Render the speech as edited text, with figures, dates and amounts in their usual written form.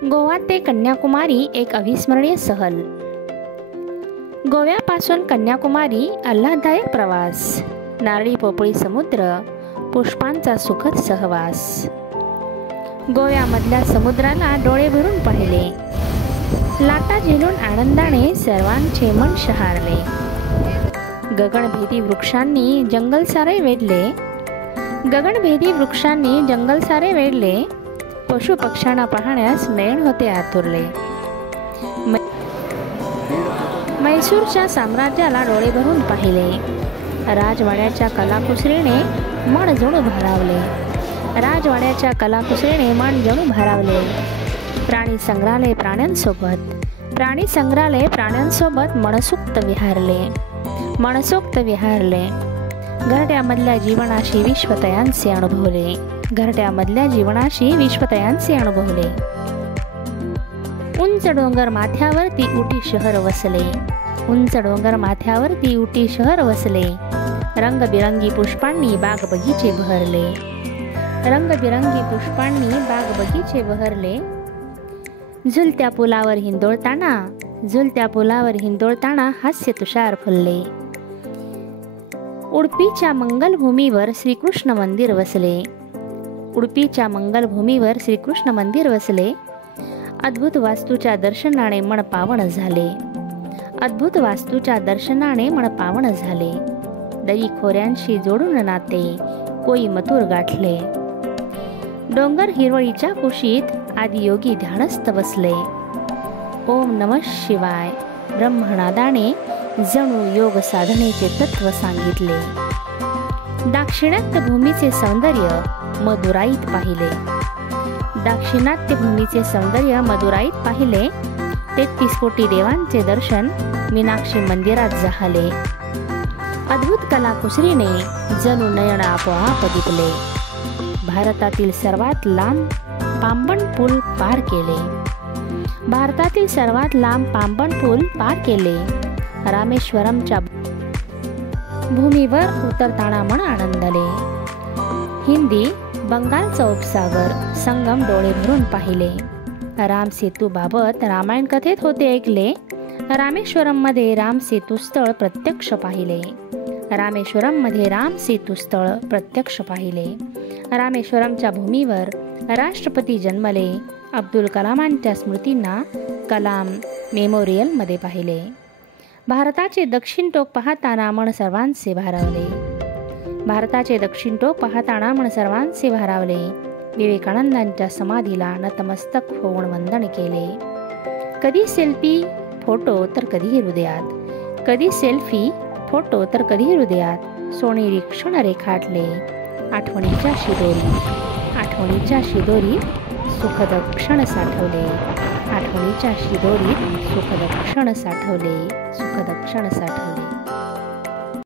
गोवा ते कन्याकुमारी एक अविस्मरणीय सहल। गोव्यापासून कन्याकुमारी आल्हाददायक प्रवास, नारळी पोपळी समुद्र, पुष्पांचा सुखद सहवास। गोव्यामधल्या समुद्राला डोळे भरून पाहिले, लाटा झेलून आनंदाने सर्वांचे मन शहारले। गगनभेदी वृक्षांनी जंगल सारे वेढले, गगनभेदी वृक्षांनी जंगल सारे वेढले, पशु पक्ष्यांना पाहण्यास नयन होते आतुरले। मैसूरच्या साम्राज्याला डोळे भरून पाहिले, राजवाड्याच्या कलाकुसरीने मन जणू भारावले, राजवाड्याच्या कलाकुसरीने मन जणू भारावले। प्राणी संग्रहालय प्राण्यांसोबत, प्राणी संग्रहालय प्राण्यांसोबत मनसोक्त विहारले, मनसोक्त विहारले। घरट्यामधल्या जीवनाशी विश्वतयांचे अनुभवले, घरट्यामधल्या जीवनाशी विश्वतयांचे अनुभवले। उंच डोंगर माथ्यावरती उटी शहर वसले, उंच डोंगर माथ्यावरती उटी शहर वसले। रंगबिरंगी पुष्पांनी बाग बगीचे बहरले, रंगबिरंगी पुष्पांनी बाग बगीचे बहरले। झुलत्या पुलावर हिंदोळताना, झुलत्या पुलावर हिंदोळताना हास्य तुषार फुलले। उडपीच्या मंगलभूमीवर श्रीकृष्ण मंदिर वसले, उडपीच्या मंगलभूमीवर श्रीकृष्ण मंदिर वसले। अद्भुत वास्तूच्या दर्शनाने मन पावन झाले, अद्भुत वास्तूच्या दर्शनाने मन पावन झाले। दरी खोऱ्यांशी जोडून नाते कोईमतूर गाठले, डोंगर हिरवळीच्या कुशीत आदियोगी ध्यानस्थ बसले। ओम नमः शिवाय ब्रह्मनादाने जणू योग साधनेचे तत्व सांगितले। दाक्षिणात्य भूमीचे सौंदर्य मदुराईत पाहिले, दाक्षिणात्य भूमीचे सौंदर्य मदुराईत पाहिले। 33 कोटी देवांचे दर्शन मीनाक्षी मंदिरात झाले। अद्भुत कलाकुसरीने जणू नयन आपोआप दिपले। भारतातील सर्वात लांब पांबन पूल पार केले, भारतातील सर्वात लांब पांबन पूल पार केले। रामेश्वरमच्या भूमीवर उतरताना मन आनंदले। हिंदी बंगालचा उपसागर संगम डोळे भरून पाहिले। राम सेतू बाबत रामायण कथेत होते ऐकले, रामेश्वरममध्ये राम सेतू स्थळ प्रत्यक्ष पाहिले, रामेश्वरममध्ये राम सेतू स्थळ प्रत्यक्ष पाहिले। रामेश्वरमच्या भूमीवर राष्ट्रपती जन्मले, अब्दुल कलामांच्या स्मृतींना कलाम मेमोरियलमध्ये पाहिले। भारताचे दक्षिण टोक पाहताना मन सर्वांचे भारावले, भारताचे दक्षिण टोक पाहताना मन सर्वांचे भारावले। विवेकानंदांच्या समाधीला नतमस्तक होऊन वंदन केले। कधी सेल्फी फोटो तर कधी हृदयात, कधी सेल्फी फोटो तर कधी हृदयात। सोनेरी क्षण रेखाटले आठवणीच्या शिदोरी, आठवणीच्या शिदोरीत सुखद क्षण साठवले, आठवणीच्या शिदोरीत सुखद क्षण साठवले, सुखद क्षण साठवले।